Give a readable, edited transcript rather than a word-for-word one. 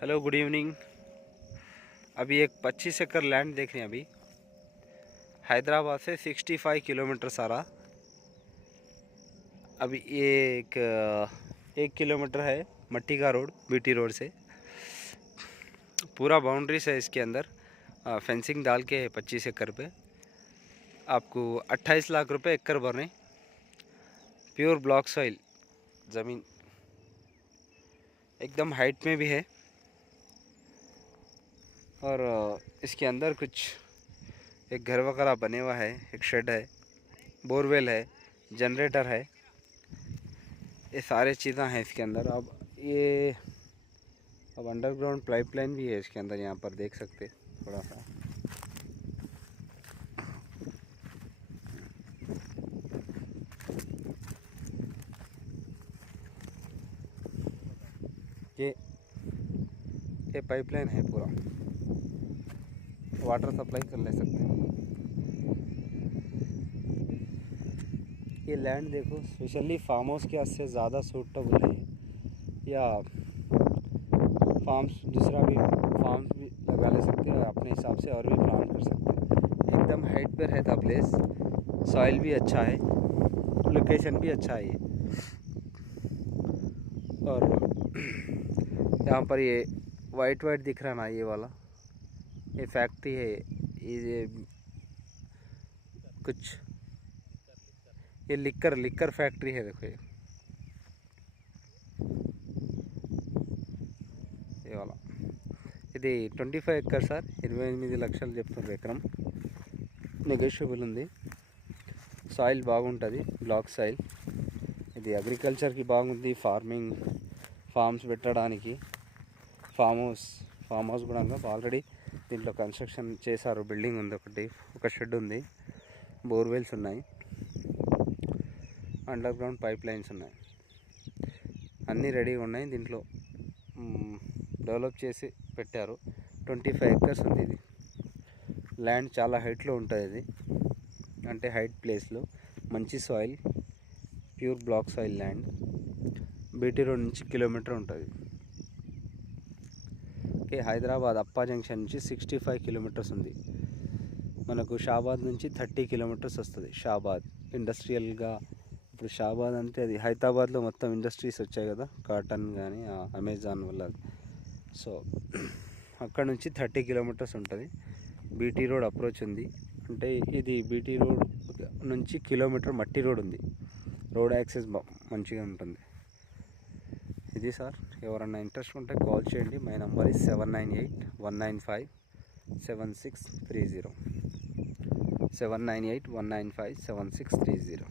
Hello good evening. अभी एक 25 एकड़ लैंड देख रहे हैं। अभी हैदराबाद से 65 किलोमीटर सारा। अभी ये एक किलोमीटर है मट्टी का रोड, बीटी रोड से पूरा बाउंड्रीज है। इसके अंदर फेंसिंग डाल के है 25 एकड़ पे। आपको 28 लाख रुपए एकड़ भरने। प्योर ब्लॉक सॉइल ज़मीन, एकदम हाइट में भी है। और इसके अंदर कुछ एक घर वगैरह बने हुआ है, एक शेड है, बोरवेल है, जनरेटर है, ये सारे चीज़ें हैं इसके अंदर। अब अंडरग्राउंड पाइपलाइन भी है इसके अंदर, यहाँ पर देख सकते थोड़ा सा। ये पाइपलाइन है, पूरा वाटर सप्लाई कर ले सकते हैं। ये लैंड देखो, स्पेशली फार्म हाउस के वास्ते ज़्यादा सूटेबल है। या फार्म्स दूसरा भी फार्म्स भी लगा ले सकते हैं अपने हिसाब से, और भी प्लान कर सकते हैं। एकदम हाइट पर रहता प्लेस, सॉइल भी अच्छा है, लोकेशन भी अच्छा है। और यहाँ पर ये वाइट दिख रहा ना, ये वाला ये फैक्ट्री है। ये कुछ ये लिक्कर फैक्ट्री है। देखो ये वाला, ఇది 25 ఎకర్ సార్, 28 లక్షలు చెప్తున్నారు ఎకరం. నెగోషియబుల్ ఉంది. సాయిల్ బాగుంటుంది, బ్లాక్ సాయిల్. ఇది అగ్రికల్చర్కి బాగుంది, ఫార్మ్స్ పెట్టడానికి. ఫామ్ హౌస్ కూడా ఆల్రెడీ దీంట్లో కన్స్ట్రక్షన్ చేశారు. బిల్డింగ్ ఉంది ఒకటి, ఒక షెడ్ ఉంది, బోర్వెల్స్ ఉన్నాయి, అండర్ గ్రౌండ్ పైప్ లైన్స్ ఉన్నాయి, అన్నీ రెడీగా ఉన్నాయి. దీంట్లో డెవలప్ చేసి పెట్టారు. 25 ఎకర్స్ ఉంది. ఇది ల్యాండ్ చాలా హైట్లో ఉంటుంది. ఇది అంటే హైట్ ప్లేస్లో మంచి soil, pure black soil land. BT road నుంచి కిలోమీటర్ ఉంటుంది. ఓకే, హైదరాబాద్ అప్పా జంక్షన్ నుంచి 65 కిలోమీటర్స్ ఉంది. మనకు షాబాద్ నుంచి 30 కిలోమీటర్స్ వస్తుంది. షాబాద్ ఇండస్ట్రియల్గా, ఇప్పుడు షాబాద్ అంటే అది హైదరాబాద్లో మొత్తం ఇండస్ట్రీస్ వచ్చాయి కదా, కాటన్ కానీ అమెజాన్ వల్ల. సో అక్కడ నుంచి 30 కిలోమీటర్స్ ఉంటుంది. బీటీ రోడ్ అప్రోచ్ ఉంది. అంటే ఇది బీటీ రోడ్ నుంచి కిలోమీటర్ మట్టి రోడ్ ఉంది. రోడ్ యాక్సెస్ మంచిగా ఉంటుంది. ఇది సార్, ఎవరన్నా ఇంట్రెస్ట్ ఉంటే కాల్ చేయండి. My number is 7981957630. 7981957630.